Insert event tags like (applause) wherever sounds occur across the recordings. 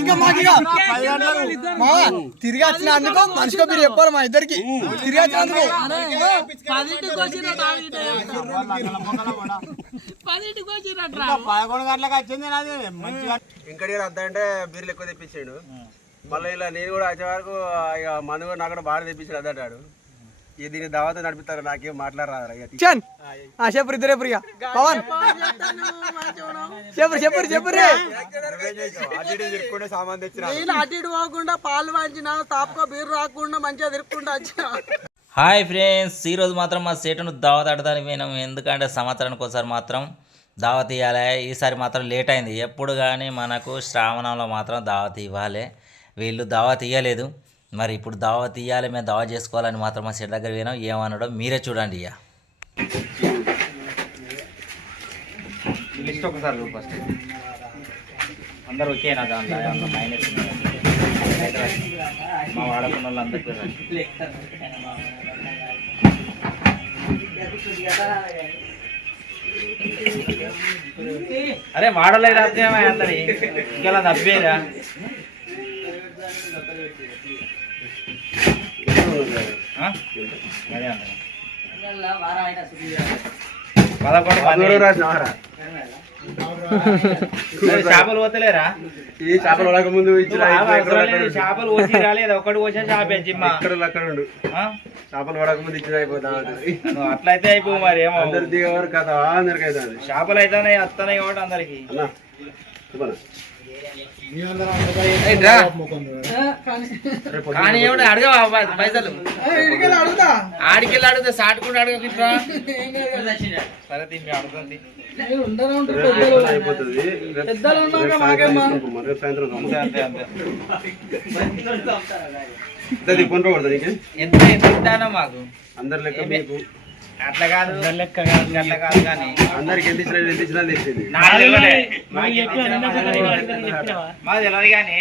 ఇంకా మాకు తిరిగి వచ్చినందుకు మనిషికి మీరు చెప్పాలి మా ఇద్దరికి. తిరిగి వచ్చినందుకు పదకొండు గంటలకు వచ్చింది నాది. మంచిగా ఇంకటి వద్దంటే బీర్లు ఎక్కువ తెప్పించాడు. మళ్ళీ ఇలా నేను కూడా వచ్చే వరకు ఇక మందు కూడా నాకు కూడా బాగా తెప్పించాడు అద్దంటాడు దీన్ని దావత నడిపిస్తారు నాకేం మాట్లాడరాదు చెప్పరు ఇద్దరే ప్రియ. పవన్! చెప్పరు చెప్పరు చెప్పరు నేను అటు పోకుండా పాలు వాంచిన తాపుకో బీరు రాకుండా మంచిగా తిరుక్కుంటూ వచ్చిన. హాయ్ ఫ్రెండ్స్ ఈరోజు మాత్రం మా సేటును దావత్ ఆడడానికి పోయినాం. ఎందుకంటే సంవత్సరానికి ఒకసారి మాత్రం దావత్ ఇవ్వాలి. ఈసారి మాత్రం లేట్ అయింది. ఎప్పుడు కానీ మనకు శ్రావణంలో మాత్రం దావత్ ఇవ్వాలి. వీళ్ళు దావత్ ఇవ్వలేదు మరి ఇప్పుడు దావా తీయాలి మేము దావా చేసుకోవాలని మాత్రం మా సెట్ దగ్గర పోయినాం. ఏమన్నాడో మీరే చూడండి ఇక లిస్ట్ ఒకసారి ఫస్ట్ అందరూ ఓకేనా దాంట్లో మైనస్ మా వాడకున్న వాళ్ళందరికీ అరే వాడలేదు అర్థమే అందరి? ఇంకెలా తప్పేదా చేపలు పోతలేరా ఈ చేపలు వడక ముందు. చేపలు పోసి రాలేదు ఒకటి పోసా చేప జిమ్మ అక్కడ అక్కడ ఉండు ఆ? చేపలు వడక ముందు ఇచ్చిన అయిపోతుంది నువ్వు అట్లయితే అయిపో మరి ఏమో అందరు దిగేవారు కదా అందరికి అవుతుంది చేపలు అయితేనే వస్తున్నాయి కాబట్టి అందరికి కానీ ఏమిటి అడగవా పైసలు? ఆడికెళ్ళి అడిగితే అడగకిట్రా సరే తిమ్మి అడుగుతుంది అయిపోతుంది. సాయంత్రం ఎంత ఎంత ఇద్దానో మాకు. అందరి లెక్క మీకు. అట్లా కాదు. లెక్క కాదు. అట్లా కాదు కానీ అందరికి ఎంత ఇచ్చినా ఎంత ఇచ్చినా తెలిసింది తెలియదు. కానీ.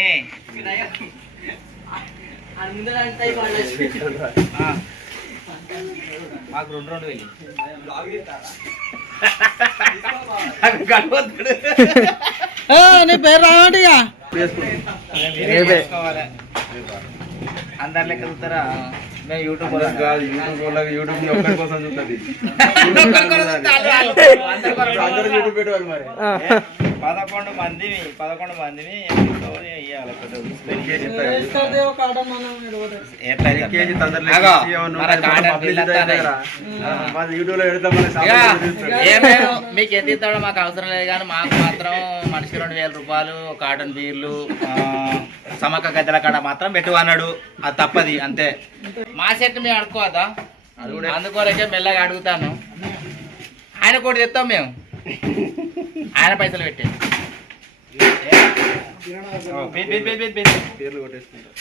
మాకు రెండు రెండు కలవద్దు. నీ పేరు రావండి. అందరి లెక్క చూస్తారా? మేము యూట్యూబ్ అందరికి కాదు యూట్యూబ్ వాళ్ళకి యూట్యూబ్ని ఒక్కరి కోసం చూస్తుంది. (laughs) అందరూ యూట్యూబ్ పెట్టేవారు మరి. పదకొండు మంది పదకొండు లేదు (laughs) మీకు ఎంత ఇస్తాడో మాకు అవసరం లేదు కానీ మాకు మాత్రం మనిషికి రెండు వేల రూపాయలు కాటన్ బీర్లు ఆ, సమక్క గద్దెల కాడ మాత్రం పెట్టు అన్నాడు. అది తప్పది అంతే. మా సెట్ మేము అడుకోవద్దా అందుకోరకే మెల్లగా అడుగుతాను. ఆయన కూడా తెస్తాం మేము. ఆయన పైసలు పెట్టే పేర్లు కొట్టేసుకుంటారు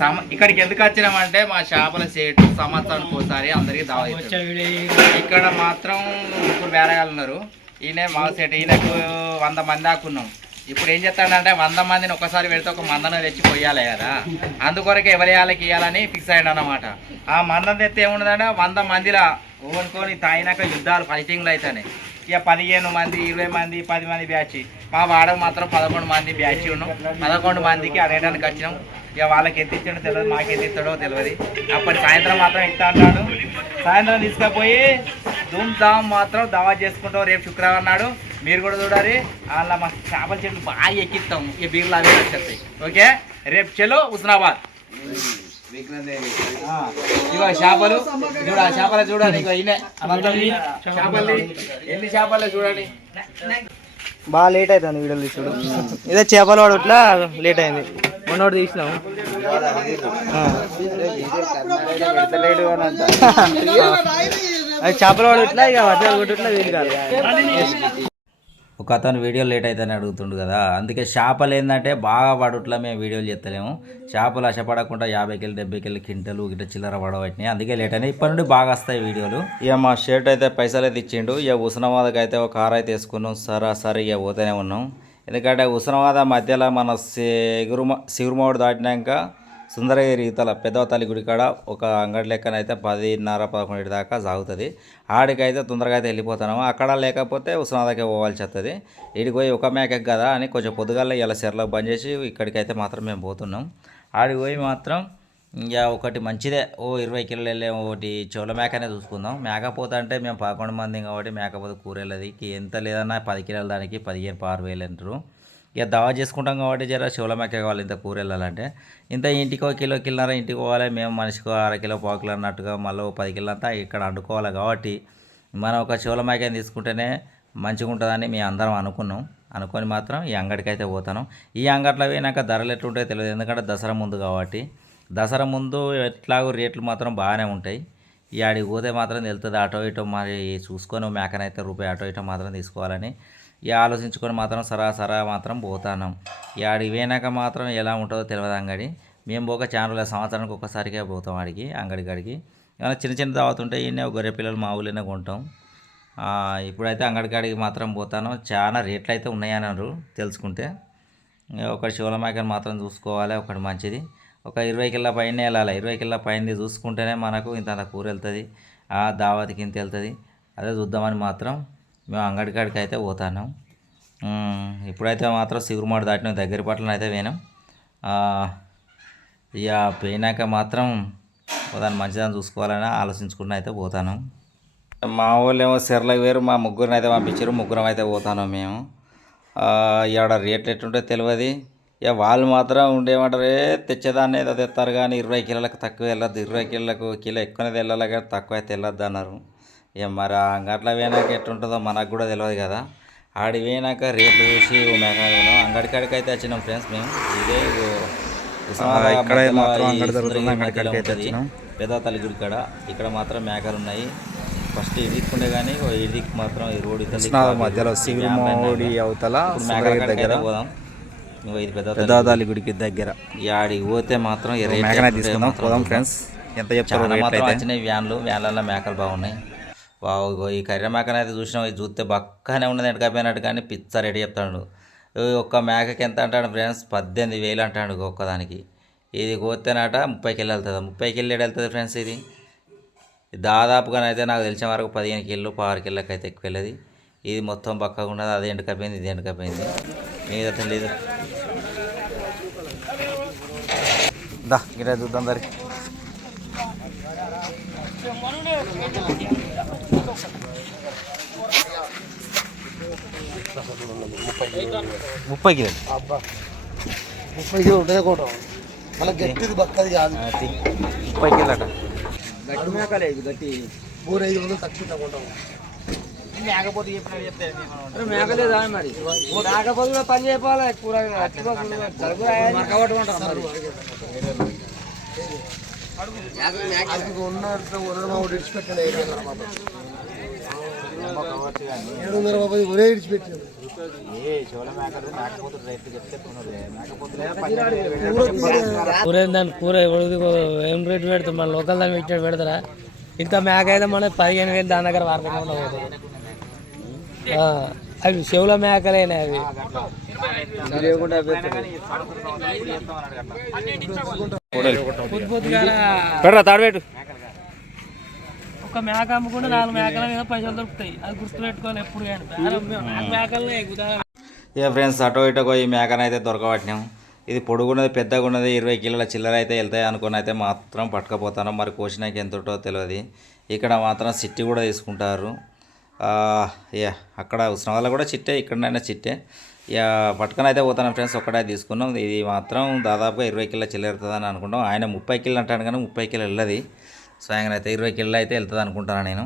సమ- ఇక్కడికి ఎందుకు వచ్చినామంటే మా చేపల సేటు సంవత్సరానికి ఒకసారి అందరికి దావా ఇక్కడ మాత్రం ముగ్గురు బేరగాళ్ళు ఉన్నారు. ఈయన మా సెట్ ఈయనకు వంద మంది దాకున్నాం ఇప్పుడు ఏం చేస్తాడంటే వంద మందిని ఒకసారి పెడితే ఒక మందను తెచ్చి పోయాలి కదా. అందుకొరకు ఎవరి వాళ్ళకి ఇవ్వాలని ఫిక్స్ అయ్యాడు అన్నమాట ఆ మందం తెస్తే ఏముండదంటే వంద మందిలా ఓనుకొని తాగినాక యుద్ధాలు ఫైటింగ్లు అవుతాయి ఇక పదిహేను మంది ఇరవై మంది పది మంది బ్యాచ్ మా వాడకు మాత్రం పదకొండు మంది బ్యాచ్ ఉన్నాం పదకొండు మందికి అడగడానికి వచ్చినాం. ఇక వాళ్ళకి ఎంత ఇచ్చాడో తెలియదు మాకు ఎంత ఇస్తాడో తెలియదు అప్పటి సాయంత్రం మాత్రం ఇస్తా అంటాడు. సాయంత్రం తీసుకుపోయి ధూమ్ ధామ్ మాత్రం దావా చేసుకుంటాం రేపు శుక్రవారం నాడు. మీరు కూడా చూడాలి. అలా మా చేపల చెట్లు బాగా ఎక్కిస్తాం. ఇక బీర్లు అవి వచ్చేస్తాయి. ఓకే? రేపు చెలో హుస్నాబాద్. ఇగో చేపలు. చూడ చేపలు చూడండి ఇగో అనంతరం చేపలు ఎన్ని చేపలు చూడండి. బాగా లేట్ అవుతుంది వీడియోలు తీసుడు ఇదే చేపల వాడు ఇట్లా లేట్ అయింది. మొన్నోడు తీసినాం ఆ. అది చేపల వాడు ఇట్లా ఇక వర్షాలు కొట్టి ఇట్లా వీలు కాదు ఒక అతను వీడియో లేట్ అవుతుందని అడుగుతుండు కదా. అందుకే చేపలు ఏంటంటే బాగా పడుట్లా మేము వీడియోలు చేస్తలేము చేపలు అశపడకుండా యాభై కిలో డెబ్బైకి వెళ్ళి కింటలు గిట్ట చిల్లర పడవట్టినాయి. అందుకే లేట్ అయినాయి. ఇప్పటి నుండి బాగా వస్తాయి వీడియోలు. ఇక మా షర్ట్ అయితే పైసలు అయితే ఇచ్చిండు ఇక ఉస్నాబాద్కి అయితే ఒక కార్ అయితే వేసుకున్నాం. సరాసరి ఇక పోతూనే ఉన్నాం. ఎందుకంటే ఉస్నాబాద్ మధ్యలో మన సిగురు సిగురుమావుడు దాటినాక సుందరగిరి ఇతల పెద్దవ తల్లి గుడి కాడ ఒక అంగడి లెక్కనైతే పదిన్నర పదకొండు దాకా సాగుతుంది. ఆడికైతే తొందరగా అయితే వెళ్ళిపోతున్నాము. అక్కడ లేకపోతే ఉస్మానాబాద్కే పోవాల్సి వస్తుంది. ఇడికి పోయి ఒక మేకకి కదా అని కొంచెం పొద్దుగాల ఇలా సెర్లకు బంద్ చేసి ఇక్కడికైతే మాత్రం మేము పోతున్నాం. ఆడికి పోయి మాత్రం ఇంకా ఒకటి మంచిదే. ఓ ఇరవై కిలోలు వెళ్ళే ఒకటి చెవుల మేకనే చూసుకుందాం. మేకపోతే అంటే మేము పదకొండు మంది కాబట్టి మేకపోతే కూర వెళ్ళదు ఎంత లేదన్నా పది కిలోల దానికి పదిహేను పారు వేలు అంటారు. ఇక దావా చేసుకుంటాం కాబట్టి జర చెవుల మేక కావాలి ఇంత కూర వెళ్ళాలంటే ఇంత ఇంటికి ఒక కిలో కిలోన్నర ఇంటికి పోవాలి మేము మనిషికి అర కిలో పావు కిలో అన్నట్టుగా మళ్ళీ పది కిలో అంతా ఇక్కడ వండుకోవాలి కాబట్టి మనం ఒక చెవుల తీసుకుంటేనే మంచిగా ఉంటుందని మేము అందరం అనుకున్నాం. అనుకొని మాత్రం ఈ అంగడికి అయితే పోతాను. ఈ అంగట్లో పోయినాక ధరలు ఎట్లుంటాయో తెలియదు ఎందుకంటే దసరా ముందు కాబట్టి. దసరా ముందు ఎట్లాగో రేట్లు మాత్రం బాగానే ఉంటాయి. ఈ ఆడికి పోతే మాత్రం తెలుస్తుంది అటో ఇటో మరి చూసుకొని మేకనైతే రూపాయి అటో ఇటో మాత్రం తీసుకోవాలని. ఇక ఆలోచించుకొని మాత్రం సరా సరా మాత్రం పోతాను. ఈ ఆడికి పోయినాక మాత్రం ఎలా ఉంటుందో తెలియదు అంగడి. మేము పోక ఛానల్ సంవత్సరానికి ఒక్కసారికే పోతాం ఆడికి అంగడి కాడికి. ఏమైనా చిన్న చిన్న దావత్ ఉంటే ఈయన గొర్రె పిల్లలు మా ఊళ్ళోనే కొంటాం. ఇప్పుడైతే అంగడి కాడికి మాత్రం పోతాను. చాలా రేట్లు అయితే ఉన్నాయన్నారు తెలుసుకుంటే. ఒకటి శివల మాత్రం చూసుకోవాలి ఒకటి మంచిది. ఒక ఇరవై కిలో పైన వెళ్ళాలి. ఇరవై కిలో పైనది చూసుకుంటేనే మనకు ఇంత కూర వెళ్తుంది. ఆ దావతికి ఇంత వెళ్తుంది. అదే చూద్దామని మాత్రం మేము అంగడి కాడికి అయితే పోతాను ఇప్పుడైతే మాత్రం సిగురుమాడు దాటిన. దగ్గర పట్ల అయితే పోయినాం. ఇక పోయినాక మాత్రం దాన్ని మంచిదని చూసుకోవాలని ఆలోచించుకుంటూ అయితే పోతాను మా వాళ్ళు ఏమో సెర్లకు వేరు మా ముగ్గురిని అయితే పంపించారు ముగ్గురం అయితే పోతాను మేము. ఇక్కడ రేట్లు ఎట్టుంటే తెలియదు. ఇక వాళ్ళు మాత్రం ఉండేమంటారు "ఏ, తెచ్చేదాన్ని ఏదో తెస్తారు కానీ ఇరవై కిలోలకు తక్కువ వెళ్ళద్దు. ఇరవై కిలోలకు కిలో ఎక్కువనే వెళ్ళాలి కానీ తక్కువ అయితే వెళ్ళొద్దు అన్నారు. ఇక మరి అంగట్లో పోయినాక ఎట్లుంటుందో మనకు కూడా తెలియదు కదా. ఆడి పోయినాక రేట్లు చూసి ఓ మేకాలు అంగడి కాడికి అయితే వచ్చినాం ఫ్రెండ్స్ మేము. ఇదే. పెద్ద తల్లి గుడి కాడ. ఇక్కడ మాత్రం మేకలు ఉన్నాయి. ఫస్ట్ ఇదిక్కుండే కానీ ఇదికి మాత్రం ఈ రోడ్ మధ్యలో అవతల కాడికి దగ్గర. పోదాం. ఇది పెద్ద పెద్దదాలి గుడికి దగ్గర. ఆడికి పోతే మాత్రం తీసుకుందాం. పోదాం. ఫ్రెండ్స్. ఎంత చెప్తారో మాత్రం వచ్చినాయి వ్యాన్లు. వ్యాన్లలో మేకలు బాగున్నాయి. వావ్ ఈ కర్రె మేకను అయితే చూసినాం ఇది చూస్తే బక్కనే ఉన్నది ఎండకపోయినట్టు కానీ పిచ్చ రెడీ చెప్తాడు. ఒక్క మేకకి ఎంత అంటాడు ఫ్రెండ్స్? పద్దెనిమిది వేలు అంటాడు ఒక్కదానికి. ఇది కోస్తేనట ముప్పై కిలో వెళ్తుంది? ముప్పై కిలో వెళ్తుంది ఫ్రెండ్స్ ఇది? దాదాపుగా అయితే నాకు తెలిసిన వరకు పదిహేను కిలో ఆరు కిలోకి అయితే ఎక్కువ వెళ్ళేది. ఇది మొత్తం బక్కగా ఉన్నది అది ఎండకపోయింది ఇది ఎండకపోయింది. మీద లేదు దా గిరా చూద్దాం దరి. ముప్పై కిలో ముప్పై కిలో ఉంటుంది కూడా మళ్ళీ గట్టిది బక్కది కాదు. ముప్పై కిలో అట మూడు ఐదు వందలు తక్కువ కొంటాము మేకలేదా మరి? మేకపోతే కూడా పని చెప్పాలి కూర ఉన్నట్టు ఉన్న ఒకటి విడిచిపెట్టండి ఏడు వందల ఒరే విడిచిపెట్టాను కూర దాని కూర ఏం రేటు పెడతాం మన లోకల్ దాన్ని పెట్టినట్టు పెడతారా? ఇంత మేక అయితే మన పదిహేను వేలు దాని దగ్గర వాడకుండా పోతుంది ఆ, అవి చెవుల మేకలేనా అవి. పెడరా తాడబెట్టు ఒక మేక అమ్ముకుంటే నాలుగు మేకల మీద పైసలు దొరుకుతాయి. అది గుర్తు పెట్టుకోవాలి ఎప్పుడు కానీ. మేకలనే ఎక్కుతా ఇక ఫ్రెండ్స్ అటో ఇటో ఈ మేకను అయితే దొరకబట్టినాం. ఇది పొడుగున్నది పెద్దగా ఉన్నది ఇరవై కిలోల చిల్లర అయితే వెళ్తాయి అనుకుని అయితే మాత్రం పట్టుకపోతాను మరి కోసినాక ఎంత ఉంటుందో తెలియదు. ఇక్కడ మాత్రం సిట్టి కూడా తీసుకుంటారు. ఆ, ఇక అక్కడ ఉస్మానాబాద్లో కూడా చిట్టే ఇక్కడనైనా చిట్టే. ఇక పట్టుకొని అయితే పోతాను ఫ్రెండ్స్ ఒక్కటే తీసుకున్నాం. ఇది మాత్రం దాదాపుగా ఇరవై కిలో చిల్లరుతుందని అనుకుంటాం. ఆయన ముప్పై కిలో అంటాడు కానీ ముప్పై కిలో వెళ్ళదు. స్వయంగా అయితే ఇరవై కిలో అయితే వెళ్తుంది అనుకుంటాను నేను.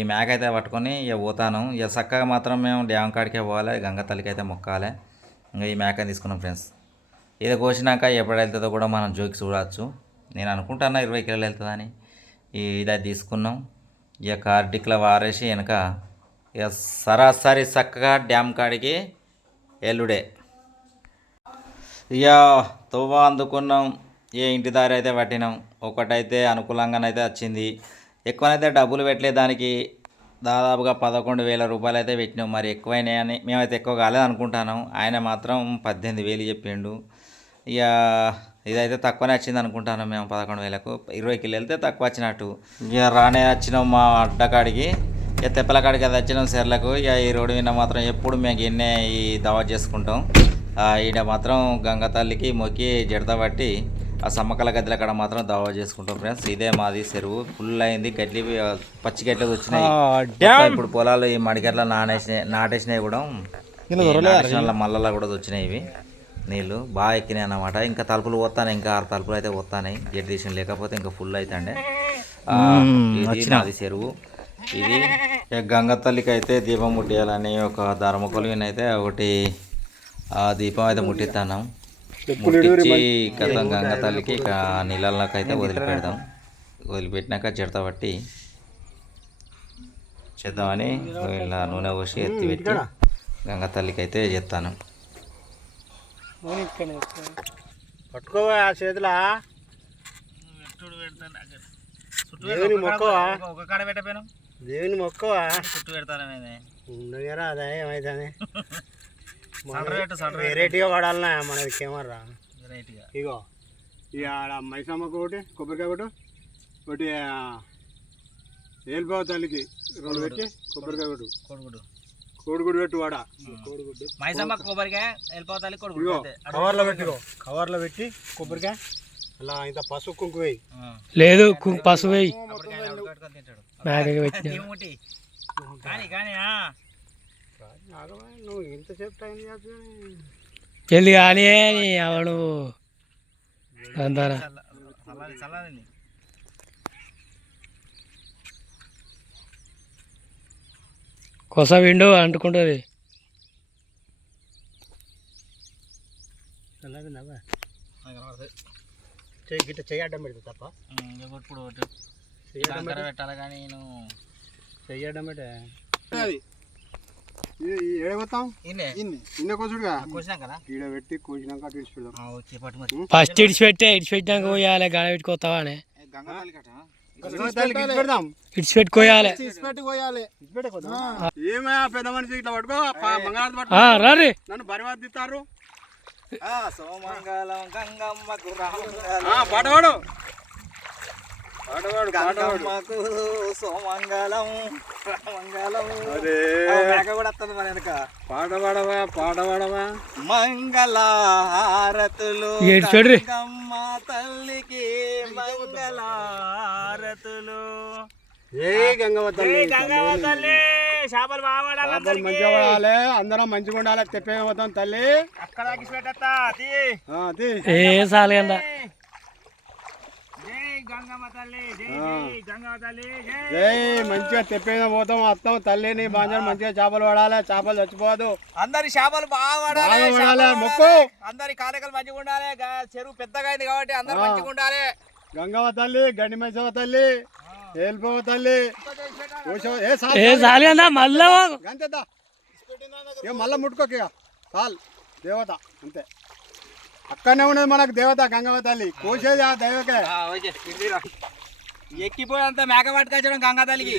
ఈ మేక అయితే పట్టుకొని ఇక పోతాను. ఇక చక్కగా మాత్రం మేము డ్యామ్ కాడికే పోవాలి. గంగ తల్లికి అయితే మొక్కాలి. ఇంకా ఈ మేకని తీసుకున్నాం ఫ్రెండ్స్. ఇది కోసినాక ఎప్పుడు వెళ్తుందో కూడా మనం జోకి చూడవచ్చు. నేను అనుకుంటాను ఇరవై కిలోలు వెళ్తుందని. ఈ ఇది అది తీసుకున్నాం. ఇక కార్డిక్లో వారేసి వెనక ఇక సరాసరి చక్కగా డ్యామ్ కాడికి ఎల్లుడే. ఇక తువ్వ అందుకున్నాం. ఏ ఇంటి దారి అయితే పట్టినాం ఒకటైతే అనుకూలంగానైతే వచ్చింది. ఎక్కువనైతే డబ్బులు పెట్టలే దానికి దాదాపుగా పదకొండు వేల రూపాయలు అయితే పెట్టినాం. మరి ఎక్కువైనాయని మేమైతే ఎక్కువ కాలేదు అనుకుంటాను. ఆయన మాత్రం పద్దెనిమిది వేలు చెప్పిండు. ఇక ఇదైతే తక్కువనే వచ్చింది అనుకుంటాను మేము పదకొండు వేలకు. ఇరవై కిలో వెళ్తే తక్కువ వచ్చినట్టు. ఇక రానే వచ్చినాం మా అడ్డకాడికి. ఇక తెప్పల కాడికి అది వచ్చినాం సెర్లకు. ఇక ఈ రోడ్డు మీద మాత్రం ఎప్పుడు మేము ఎన్నే ఈ దావా చేసుకుంటాం. ఆ, ఈడ మాత్రం గంగ తల్లికి మొక్కి జడత పట్టి ఆ సమ్మకల గద్దెల కాడ మాత్రం దావా చేసుకుంటాం ఫ్రెండ్స్. ఇదే మాది చెరువు. ఫుల్ అయింది. గడ్డి పచ్చి గడ్డలు వచ్చినాయి. ఇప్పుడు పొలాలు ఈ మడిగట్ల నానేసినాయి నాటేసినాయి కూడా. మళ్ళా కూడా వచ్చినాయి ఇవి. నీళ్ళు బాగా ఎక్కినాయి అన్నమాట. ఇంకా తలుపులు పోతాయి ఇంకా ఆరు తలుపులు అయితే పోతాయి గడ్డి తీసిన లేకపోతే ఇంకా ఫుల్ అవుతాండే ఆ, ఇది నాది చెరువు. ఇది గంగ తల్లికి అయితే దీపం ముట్టియాలని ఒక ధర్మకొలు అయితే ఒకటి ఆ దీపం అయితే ముట్టిస్తున్నాం ముట్టించి కథం గంగ తల్లికి ఇక నీళ్ళలోకి అయితే వదిలిపెడదాం. వదిలిపెట్టినాక జడత పట్టి చేద్దామని ఇలా నూనె పోసి ఎత్తి పెట్టి గంగ తల్లికి అయితే చేస్తాను పట్టుకోవా ఆ చేతిలా? దేవుని మొక్కవా? ఒక కాడ పెట్టపోయినా. దేవుని మొక్కవా? చుట్టూ పెడతాను ఉండగారా అదే సడర్ (laughs) వెరైటీగా వాడాలనా మనది కెమెరా ఇగో ఇక ఆడ మైసమ్మకు ఒకటి కొబ్బరికాయ ఒకటి ఒకటి ఏలిపావు తల్లికి రెండు పెట్టి కొబ్బరికాయ ఒకటి కొడుకుడు కోడిగుడు పెట్టు వాడ. కోడిగుడ్డు. మైసమ్మ కొబ్బరికాయ వెళ్ళిపోతాలి కొడుకుడు ఇగో అంతే. కవర్లో పెట్టి కవర్లో పెట్టి కొబ్బరికాయ అలా ఇంత పసుపు కుంకుమ వేయి. లేదు పసుపు వేయి. (laughs) పెట్టిన కానీ కానీ నువ్వు ఇంతసేపు టైం కానీ అవడు కొస విండు అంటుకుంటుంది. గిట్ట చెయ్యి అడ్డం పెడతా తప్ప. ఇప్పుడు పెట్టాలి కానీ నేను చెయ్యి అడ్డం పెట్టే. ఫస్ట్ ఇడిచి పెట్టే ఇడిచి పెట్టినాక పోయాలి. గాడ పెట్టుకోతావా అని ఏమయ్యా పెద్ద మనిషి ఇట్లా పట్టుకో రారి. నన్ను బరివాదిస్తారు. సోమంగళం పాట పాడు. గంగమ్మకు సోమంగళం మంగళం. అరే. మేక కూడా వస్తుంది మన వెనక. పాట పాడవా పాట పాడవా మంగళహారతులు ఏడు చూడ్రి. గంగమ్మ తల్లికి మంగళహారతులు ఏ గంగమ్మ తల్లి? తల్లి? చేపలు బాగా చేపలు మంచిగా పడాలి అందరం మంచిగా ఉండాలి తెప్పే పోతాం తల్లి. అక్కడ పెట్టా ఆ, తీ. ఏ సాలు కింద జై గంగమ్మ తల్లి జై జై గంగమ్మ తల్లి జై జై మంచిగా తెప్పేద పోతాం వస్తాం తల్లిని బాంజారు మంచిగా చేపలు పడాలి చేపలు చచ్చిపోదు. అందరి చేపలు బాగా పడాలి మొక్కు. అందరి కాలకలు మంచిగా ఉండాలి చెరువు పెద్దగా అయింది కాబట్టి అందరు మంచిగా ఉండాలి. గంగవ్వ తల్లి గండి మైసవ తల్లి ఏల్పవ తల్లి. మళ్ళా మళ్ళా ముట్టుకోక చాలు. దేవత అంతే. అక్కడనే ఉన్నది మనకు దేవత గంగవ్వ తల్లి. కోసేది ఆ దైవకే. ఎక్కిపోయి మేక పట్టుకొచ్చడం గంగా తల్లికి.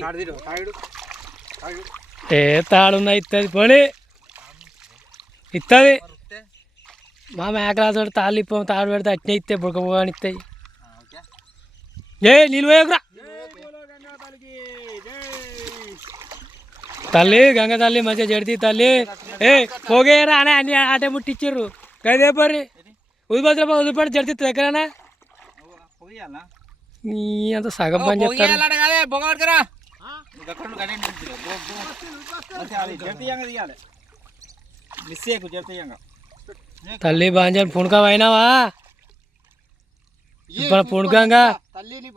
ఏ తాడున్నా ఇస్తుంది పోనీ. ఇస్తుంది మా మేకరాజు తాళ్ళు ఇప్పం తాడు పెడితే అట్నే ఇస్తే బుడకపోగాని ఇస్తాయి ఏ పోయకురా. తల్లి గంగ తల్లి మంచిగా జడితి తల్లి. ఏ పోగేయరా అని అన్ని ఆటే ముట్టిచ్చారు గదే పర్రి ఉదిపత్ర ఉదిపడి జడితి దగ్గరనా నీ అంత సగం పని చెప్తారు బొగ తల్లి బాంజాన్ పుణుక అయినావా? ఇప్పుడు పుణుకంగా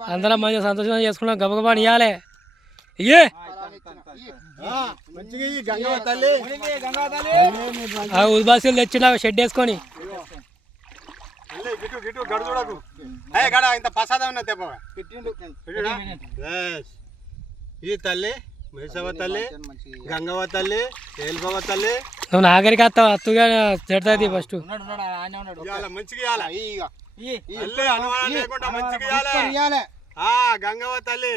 అందరం మంచిగా సంతోషంగా చేసుకున్నాం గబగబా ఇయ్యాలి. ఇయ్యే. ఆ, మంచిగా ఈ గంగవ్వ తల్లి. ఆ ఉద్బాసీలు తెచ్చిన షెడ్ వేసుకొని? గిటు గడు చూడకు. ఏ గడ ఇంత ప్రసాదం ఉన్న తెప్ప. ఈ తల్లి మైసవ తల్లి గంగవ్వ తల్లి ఏల్పవ తల్లి. నువ్వు నాగరికి వస్తావు అత్తుగా చెడుతుంది ఫస్ట్ మంచిగా ఇవ్వాలి తల్లి అనుమానం లేకుండా మంచిగా ఇవ్వాలి ఆ గంగవ్వ తల్లి.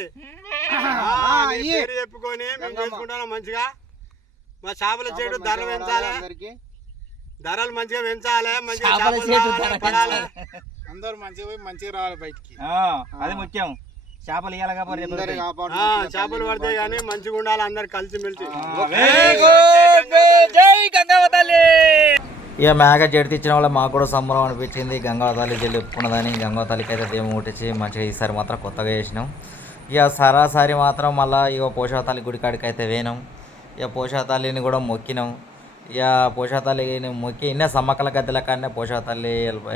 చెప్పుకొని మేము చేసుకుంటాం మంచిగా. మా చేపల చెడు ధర పెంచాలి ధరలు మంచిగా పెంచాలి మంచిగా చేపలు పడాలి. అందరూ మంచిగా పోయి మంచిగా రావాలి బయటికి. అది ముఖ్యం. చేపలు ఇవ్వాలి కాబట్టి. చేపలు పడితే గానీ మంచిగా ఉండాలి అందరు కలిసి మెలిసి ఇక మేక జడి తెచ్చిన వాళ్ళ మాకు కూడా సంబరం అనిపించింది. గంగావతాలి జల్లి ఎప్పుకున్నదని గంగావతాలికి అయితే దేవం ముట్టించి మంచిగా ఈసారి మాత్రం కొత్తగా చేసినాం. ఇక సరాసరి మాత్రం మళ్ళీ ఇక పోషాతాలి గుడికాడికి అయితే వేనాం ఇక పోషాతాలిని కూడా మొక్కినాం. ఇక పోషాతాలిని మొక్కి ఇన్నే సమ్మక్కల గద్దెల కాడనే పోషాతల్లి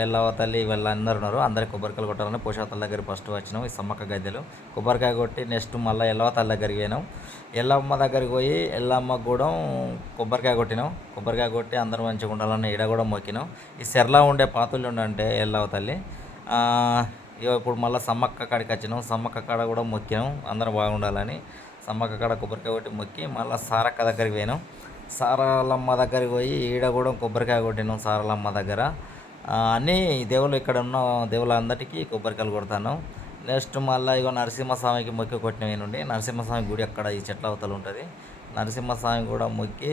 ఎల్లవ తల్లి వీళ్ళందరూ ఉన్నారు. అందరికి కొబ్బరికాయలు కొట్టాలని పోషాతల్లి దగ్గర ఫస్ట్ వచ్చినాం ఈ సమ్మక్క గద్దెలు. కొబ్బరికాయ కొట్టి నెక్స్ట్ మళ్ళీ ఎల్లవ తల్లి దగ్గరికి పోయినాం. ఎల్లమ్మ దగ్గరికి పోయి ఎల్లమ్మ కూడా కొబ్బరికాయ కొట్టినాం. కొబ్బరికాయ కొట్టి అందరూ మంచిగా ఉండాలని ఈడ కూడా మొక్కినాం. ఈ సెర్లా ఉండే పాతులు ఉండంటే ఎల్లవ తల్లి. ఇప్పుడు మళ్ళీ సమ్మక్క కాడికి వచ్చినాం. సమ్మక్క కాడ కూడా మొక్కినాం. అందరూ బాగుండాలని సమ్మక్క కాడ కొబ్బరికాయ కొట్టి మొక్కి మళ్ళీ సారక్క దగ్గరికి పోయినాం. సారలమ్మ దగ్గరికి పోయి ఈడ కూడా కొబ్బరికాయ కొట్టినాం సారలమ్మ దగ్గర. అని అన్నీ దేవుళ్ళు ఇక్కడ ఉన్న దేవుళ్ళందరికీ కొబ్బరికాయలు కొడతాను. నెక్స్ట్ మళ్ళీ ఇగో నరసింహస్వామికి మొక్కి కొట్టిన నుండి నరసింహస్వామి గుడి అక్కడ ఈ చెట్ల అవతల ఉంటుంది. నరసింహస్వామి కూడా మొక్కి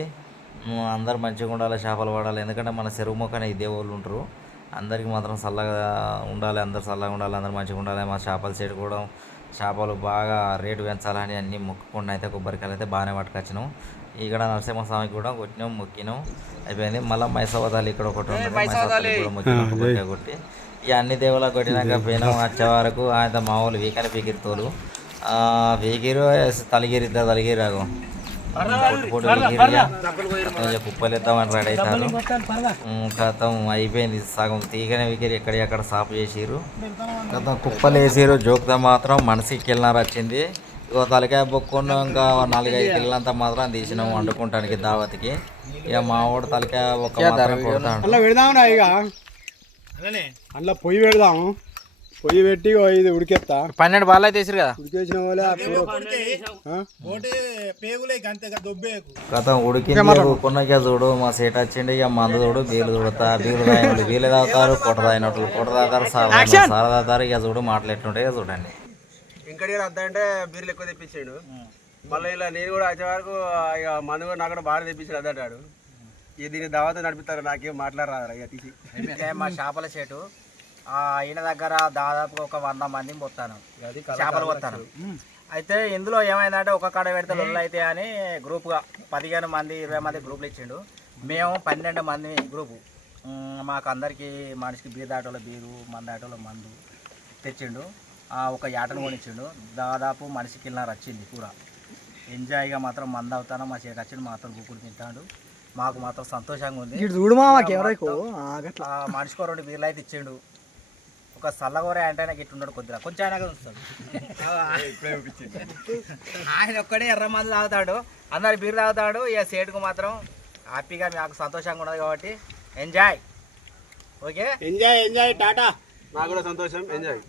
అందరు అందరూ మంచిగా ఉండాలి చేపలు పడాలి. ఎందుకంటే మన చెరువు మొక్కనే ఈ దేవుళ్ళు ఉంటారు. అందరికీ మాత్రం చల్లగా ఉండాలి అందరు చల్లగా ఉండాలి అందరు మంచిగా ఉండాలి. మా చేపలు చెడుకోవడం చేపలు బాగా రేటు పెంచాలని అన్నీ మొక్కుకుండా అయితే కొబ్బరికాయలు అయితే బాగానే పట్టుకొచ్చినాం. ఇక్కడ నరసింహస్వామికి కూడా కొట్టినాం మొక్కినాం. అయిపోయింది. మళ్ళీ మైసవదాలు ఇక్కడ ఒకటి ఉంటుంది మైసవదాలు కూడా మొక్కినాం కొబ్బరికాయ కొట్టి. ఈ అన్ని దేవుళ్ళకి కొట్టినాక పోయినాం. వచ్చే వరకు ఆయన మామూలు వీకని పీకిరి తోలు. ఆ, వీకిరు తలిగిరి తలిగిరి రాగు పొట్టు పొట్టు వీకిరి కొంచెం కుప్పలు ఎత్తామని రెడీ అవుతారు కథం అయిపోయింది. సగం తీగనే వికిరి ఎక్కడ ఎక్కడ సాపు చేసిర్రు. కథం కుప్పలు వేసిర్రు జోక్తా మాత్రం మనసుకి కిల్లనర వచ్చింది తలకాయ బొక్కున్న ఇంకా నాలుగైదు కిల్లంతా మాత్రం తీసినాం వండుకుంటానికి దావతికి. ఇక మా వాడు తలకాయ ఒక మాత్రం కొడతాడు అలా పెడదాం ఇక అందులో పొయ్యి పెడదాము. పొయ్యి పెట్టి ఇది ఉడికేస్తా పన్నెండు బాల్ అయితే వేసారు కదా? ఉడికేసిన? కథం ఉడికింది కొన్నకే చూడు మా సీట్ వచ్చిండి ఇక మందు చూడు బీలు చూడతా బీలు తాగినట్లు బీలు తాగుతారు కొట్ట తాగినట్లు కొట్ట తాగుతారు సార సార తాగుతారు ఇక చూడు మాటలు ఎట్లుంటాయో చూడండి. ఇంకటి వద్దంటే బీర్లు ఎక్కువ తెప్పించాడు మళ్ళీ ఇలా నేను కూడా వచ్చే వరకు ఇక మందు కూడా నాకు కూడా బాగా తెప్పించాడు అద్దంటాడు ఇక దీన్ని దావత నడిపిస్తారు నాకేం మాట్లాడరాదు ఇక తీసి. మా చేపల చెట్టు ఆ ఈయన దగ్గర దాదాపు ఒక వంద మంది పోతాను. చేపలు పోతాను. అయితే ఇందులో ఏమైందంటే ఒక కాడ పెడితే లొల్లు అయితే అని గ్రూప్గా పదిహేను మంది ఇరవై మంది గ్రూపులు ఇచ్చిండు. మేము పన్నెండు మంది గ్రూపు. మాకు అందరికీ మనిషికి బీర్ దాటోలో బీరు మంద ఆటోలో మందు తెచ్చిండు. ఒక యాటను కొనిచ్చిండు. దాదాపు మనిషికి కిల్లర్ వచ్చింది కూర. ఎంజాయ్గా మాత్రం మంద అవుతాను? మా చేటు వచ్చిండు మాత్రం గుక్కుడు తింటాడు. మాకు మాత్రం సంతోషంగా ఉంది. ఆ మనిషికో రెండు బీర్లు అయితే ఇచ్చిండు. ఒక సల్లగూర అంటే నాకు ఇట్టు ఉన్నాడు కొద్దిగా. కొంచెం ఆయన చూస్తాడు. ఆయన ఒక్కడే ఎర్ర మంది తాగుతాడు. అందరు బీర్ తాగుతాడు. ఇక సేటుకు మాత్రం హ్యాపీగా మాకు సంతోషంగా ఉన్నది కాబట్టి enjoy okay enjoy enjoy tata. నాకు కూడా సంతోషం. ఎంజాయ్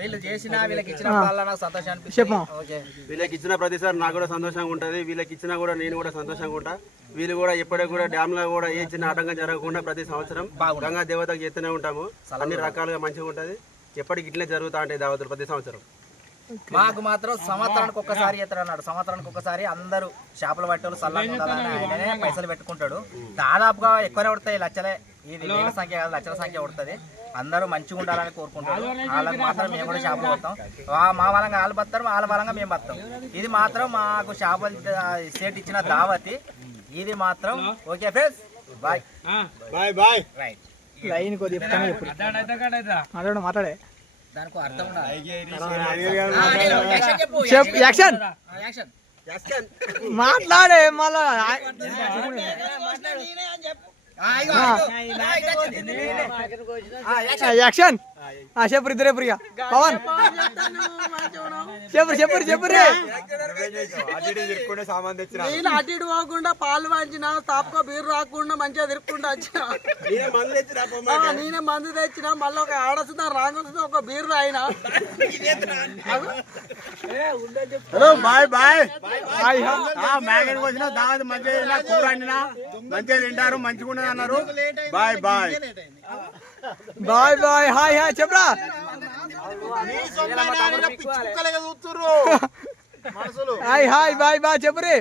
వీళ్ళు చేసిన వీళ్ళకి ఇచ్చిన నాకు సంతోషం అనిపిస్తుంది ఓకే వీళ్ళకి ఇచ్చిన ప్రతిసారి నాకు కూడా సంతోషంగా ఉంటుంది. వీళ్ళకి ఇచ్చినా కూడా నేను కూడా సంతోషంగా ఉంటా. వీళ్ళు కూడా ఎప్పటికి కూడా డ్యామ్లో కూడా ఏ చిన్న ఆటంకం జరగకుండా ప్రతి సంవత్సరం గంగా దేవతకు చేస్తూనే ఉంటాము. అన్ని రకాలుగా మంచిగా ఉంటుంది. ఎప్పటికి ఇట్లే జరుగుతా ఉంటాయి దేవతలు ప్రతి సంవత్సరం. మాకు మాత్రం సంవత్సరానికి ఒక్కసారి చేస్తాడు అన్నాడు. సంవత్సరానికి ఒక్కసారి అందరూ చేపలు పట్టేవాళ్ళు ఆయననే పైసలు పెట్టుకుంటాడు. దాదాపుగా ఎక్కువనే పడతాయి లక్షలే. ఇది వేల సంఖ్య కాదు లక్షల సంఖ్య పడుతుంది అందరూ మంచిగా ఉండాలని కోరుకుంటారు వాళ్ళకి మాత్రం మేము కూడా పడతాం వా- మా బలంగా వాళ్ళు బతారు వాళ్ళ బలంగా మేము బతాం ఇది మాత్రం మాకు చేపలు స్టేట్ ఇచ్చిన దావతి ఇది మాత్రం okay friends bye bye bye right లైన్ కొద్దిగా మాట్లాడు మాట్లాడే దానికి అర్థం ఉండాలి చెప్పు యాక్షన్ యాక్షన్ మాట్లాడే మళ్ళా యాక్షన్ చెప్పు ఇద్దరే ప్రియ. పవన్. చెప్పు చెప్పు చెప్పు రే. నేను అటు ఇటు పోకుండా పాలు వాంచిన తాపుకో బీరు రాకుండా మంచిగా తిరుక్కుంటూ వచ్చిన. నేనే మందు తెచ్చిన మళ్ళీ ఒక ఆడొస్తుందా రాగొస్తుందా ఒక beer రాయినా. Hello bye bye. Megan వచ్చిన దావత్ మంచిగా చేసినా, కూర వండినా మంచిగా తింటారు మంచిగా ఉన్నది అన్నారు bye bye. Bye bye hi hi చెప్పరా. హాయ్ హాయ్ బాయ్ బాయ్ చెప్పు రే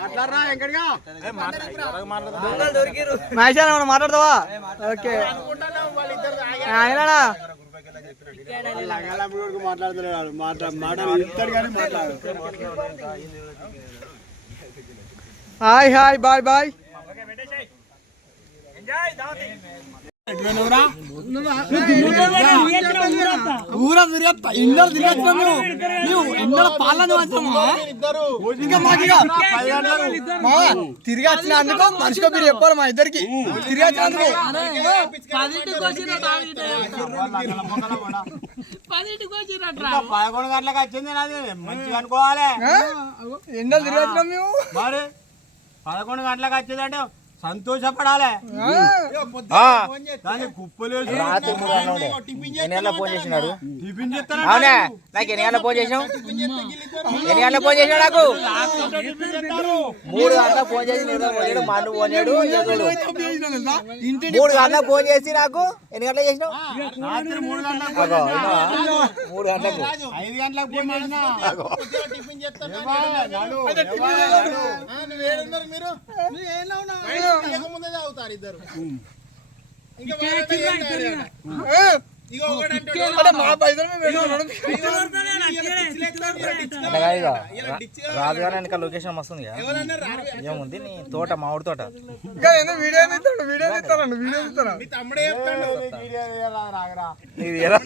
మాట్లాడరా మహేష్ మనం మాట్లాడతావా? ఓకే. ఆయననా మాట్లాడుతున్నాడు హాయ్ హాయ్ బాయ్ బాయ్. ఊరా తిరగత్తా ఇండలు తిరగచ్చు నువ్వు నువ్వు ఇండల పాలన వచ్చామా ఇంకా మాకు తిరిగి వచ్చిన అందుకో మనిషిగా మీరు చెప్పాలి మా ఇద్దరికి తిరిగి వచ్చినందుకు పదింటికి పదకొండు గంటలకు వచ్చింది నాది మంచిగా అనుకోవాలి ఎండలు తిరిగి వచ్చినాం మేము మరి పదకొండు గంటలకు వచ్చిందంటే సంతోషపడాలి. గంటలు ఎన్ని ఫోన్ చేసినాడు? అవునా? నాకు ఎన్ని గంటలకు ఫోన్ చేసినావు? ఎన్ని గంటలకు ఫోన్ చేసినావు నాకు? మూడు గంటలకు ఫోన్ చేసి నేను పోయాడు మన్ను పోయాడు ఇంటి మూడు గంటలకు ఫోన్ చేసి నాకు ఎన్ని గంటలకు చేసినావు? రాత్రి మూడు గంటలకు అగో, విన్నావా? మూడు గంటలకు ఐదు గంటలకు ఫోన్ చేసినా అంటే మా పైసలు మేము పెట్టుకున్నాం. అట్లా కాదు ఇక. రా- రాజు గారు వెనక లొకేషన్ వస్తుంది ఏముంది? నీ తోట మామిడి తోట. ఇంకా ఏందో? వీడియో తీస్తాడు? వీడియో తీస్తాను వీడియో తీస్తాను నీది ఎలా?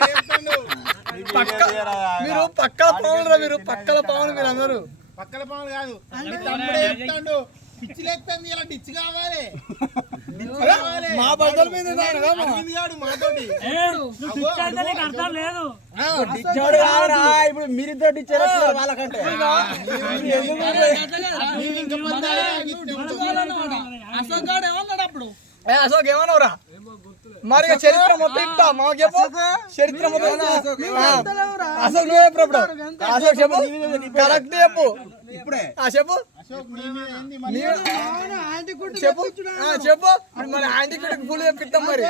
పక్క మీరు పక్కల పావులు మీరు పక్కల పావులు మీరు అందరూ పక్కల పాములు కాదు. మీ తమ్ముడే చెప్తాడు. పిచ్చి లేస్తుంది ఇలా డిచ్ కావాలి. మా మీద మాతోటి. ఇప్పుడు మీరిద్దరు డిచ్చారు వాళ్ళకంటే. అశోక్ గాడు ఏమన్నాడు అప్పుడు? ఏ అశోక్ ఏమన్నావురా? మరి చరిత్ర మొత్తం ఇట్టా? మాకు చెప్పు చరిత్ర మొత్తం అశోక్? నువ్వు చెప్పు అశోక్ చెప్పు. కరెక్ట్ చెప్పు. ఇప్పుడే. చెప్పు. చెప్పు. చెప్పు. మరి ఆంటీ కూడా పూలు తెప్పిస్తాం మరి.